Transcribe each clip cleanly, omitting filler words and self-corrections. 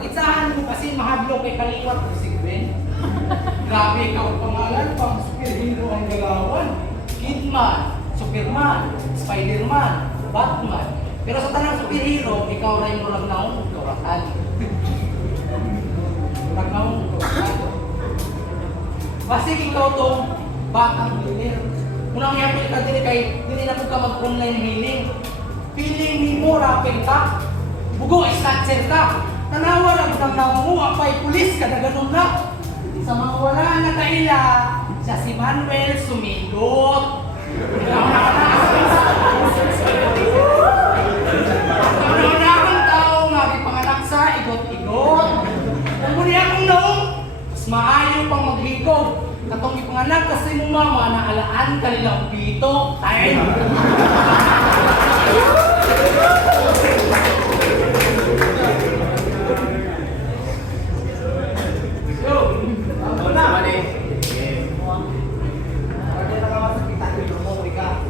Pag-itsahan mo kasi mahadlo kay kaliwat o si Gwen. Grabe ka ang pangalan pang superhero ang galawan. Kidman, Superman, Spiderman, Batman. Pero sa tanang superhero, ikaw rin mo lang naong kawatan. Lang naong kawatan. Basta ikaw tong batang healer. Unang yapil ka din kay hindi na po ka mag-online healing. Feeling ni mo, rapid ka. Bugo, snatcher ka. Tanawa lang ng naunguha pa'y pulis ka na ganun na. Sa mga wala na kaila, siya si Manuel Sumilot. Ang tao nga ipanganak sa igot-igot. Kung muli akong noong, mas maayo pang maghikog. Katong ipanganak kasi mong mama na alaan kanilang pito. Tayo!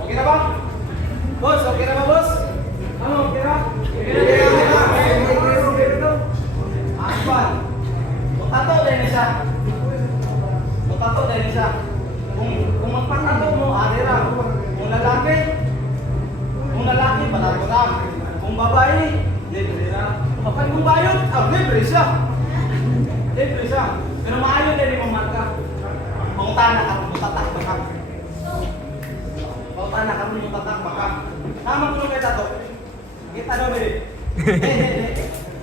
Okay na ba? Boss, okay na ba, boss? Ano, okay na? Akpan. Mutato din siya. Mutato din siya. Kung magpatato mo, adira. Kung lalaki, patato na. Kung babae, libre na. Kapag kung bayot, libre siya. Libre siya. Pero maayon din yung marka. Pangutana ka, mutatak ba ka? Pangutana ka, mutatak ba ka? Tama ko nung kay tato. Kita daw, baby.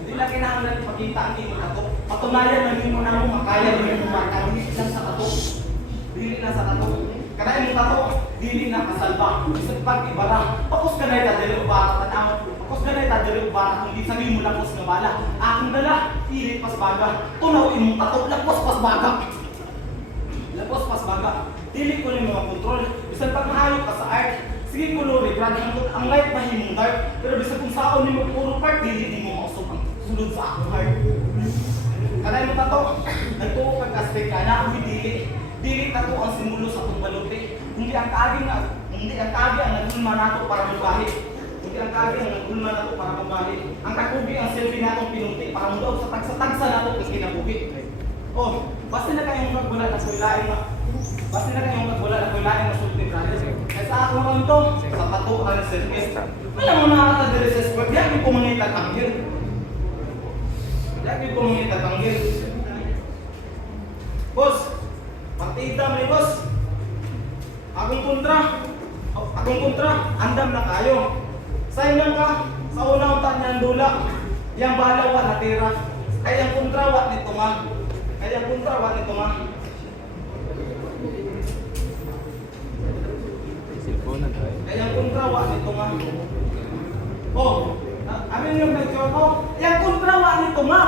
Hindi lang kinahanglan ipakita ang imo tato. Patunayan ng imo na mo, makaya din yung marka. Hindi lang sa tato. Dili na sa tato. Kada yung tato, dili na kasalba. Isang pag-ibara. Pakos ka na itadali o bata. Tanamo. Pakos ka na itadali o bata. Kung di sabihin mo lakos na bala. Aking dala, ilit pas baga. Tunaw imong tato, lakos pas baga. Lakos pas baga. Dili ko yung mga kontrol. Bisan pag maayok ka sa art, sige ko lori, grabe ang light mahimong dark. Pero bisan kung saan ni mo puro part, dili mo mausok ang sulod sa akong heart. Kada yung tato, nagtuo kag aspect ka na, dili. Dili tato ang simulo sa itong baluti. Hindi ang kaagi ang nagulma nato para magbahi. Hindi ang kaagi ang nagulma nato para magbahi. Ang kakubi ang selfie natong pinunti para mo daw sa tagsa-tagsa nato ang kinabuhi. Oh, basta na kayong magwala na kuilain na. Basta na kayong magwala na kuilain na sulti brothers. Kaya sa ako naman to, sa tato ang selfie. Alam mo na ata dire sa squad, diyan yung komunidad tanggil. Diyan yung komunidad tanggil. Boss, partida mo ni boss. Akong kontra, andam na kayo. Sign lang ka, sa unang tanyang dula, yang balaw wa natira. Kaya kontra wa nito nga. Oh, amin yung nagjoto. Yang kontra wa nito nga.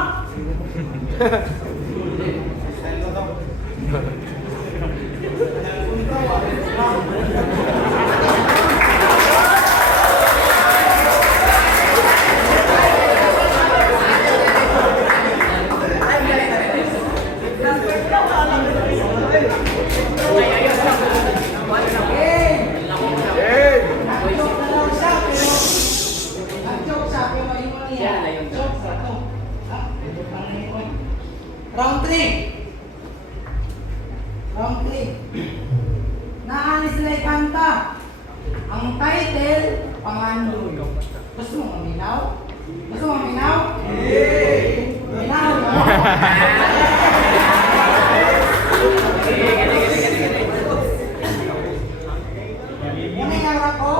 Round 3. Naalis na ikanta. Ang title, Panganoy. Gusto mo maminaw? Minaw. Muna yung harap ko.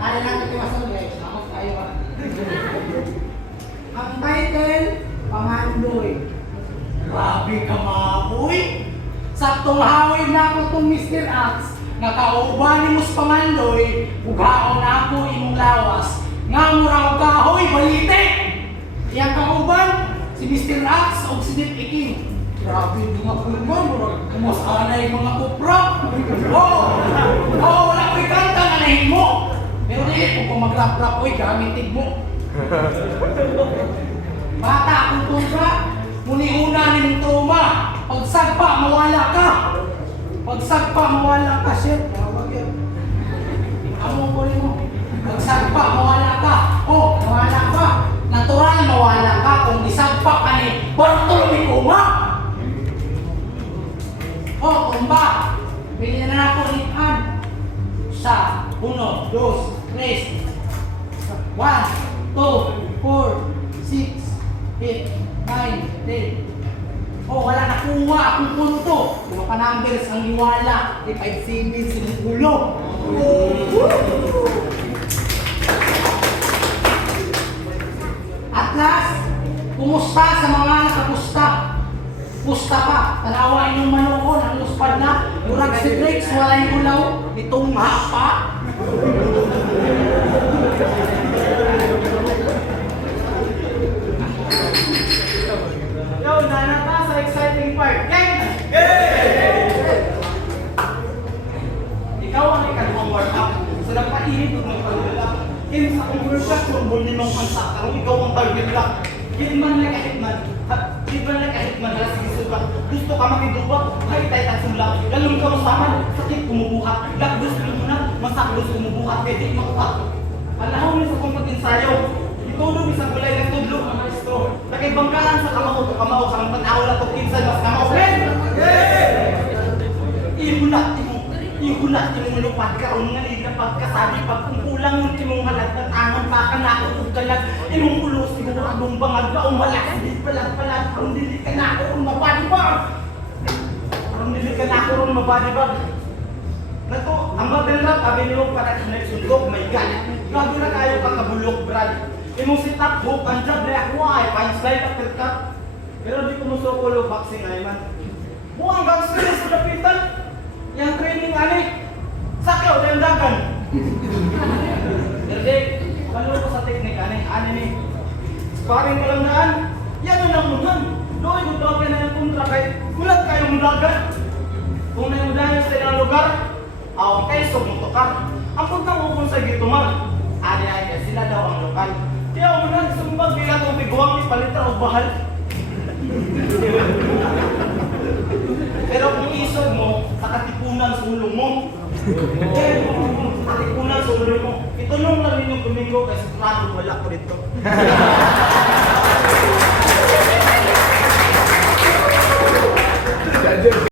Hari natin tumasunod guys. Ang title, Pangandoy. Grabe ka maboy. Saktong hawid na ako itong Mr. Axe. Nakauban ni Mus Pangandoy. Ugaon na ako imong lawas. Nga murang kahoy, balite. Iyang kauban, si Mr. Axe o si Nip Iking. Grabe mga kulman, murang kumusanay mga kupra. Wala ko ikanta na nahimo. Pero dili kung mag-rap-rap, gamitin mo. Bata akong kontra, muni-una ni mong tuma. Pagsagpa, mawala ka. Shit. Among ko rin mo. 1, 2, 3, 1, 2, 4, 6, 8, 9, 10. Oh, wala nakuha akong punto. Mga pa-numbers ang liwala. 5-7 sinugulo. At last, kumusta sa mga nakapusta? Pusta pa, tanawain yung manokon, ang luspad na, murag si Drex, walay ulaw, itong mapa. Yo, nanata sa exciting part. Gang! Ikaw ang ikalawang workout. So nagpainit ng mga pagdala. Kaya sa kong workout, kung bulimang ang sakarong ikaw ang target lang. Kaya man na kahit man. Di ba na kahit man na sige suka. Gusto ka makidubak, kahit tayo tasula. Galong ka masaman, sakit kumubuhat. Lagdos mo muna, masakdos kumubuhat. Kaya di makuha. Alahon mo sa kong pag-insayaw. Itulo sa kulay ng tudlo ang maestro. Nakibangkahan sa kamao sa mga tanaw na to kinsan mas kamao. Ihulat imong lupad karon nga liga pagkasabi pag kung kulang yung imong halag ng tangan baka na ako kalag imong ulos siguradong bangag na umalas di palag kung dili ka na ako kung mabadibag. Kung dili ka na ako kung mabadibag. Nato, ang magalap, sabi niyo para sa nagsundok, may galit. Grabe na kayo kang kabulok, brad. Imong si top hook, ang job na ako ay punchline after cut. Pero di ko musukulo boxing ay man. Buang boxing sa dapitan. Yang training ani. Sakaw na yung dagan. Erdik, ano ko sa teknik ani? Ani ni. Sparring ko lang daan. Yan ang namunan. Doon ko doon na yung kontra kay kulat kayong mulagan. Kung na yung dahil sa ilang lugar, awang kayo sumutokar. Ang puntang ukon sa gitumar. Ani ay sila daw ang lokal. Kaya umunan sumbag nila kung biguang ni palitra o bahal. Pero kung isog mo, sa katipunan sa ulo mo. Katipunan sa ulo mo. Itunong lang ninyong Domingo kasi sigurado wala ko dito.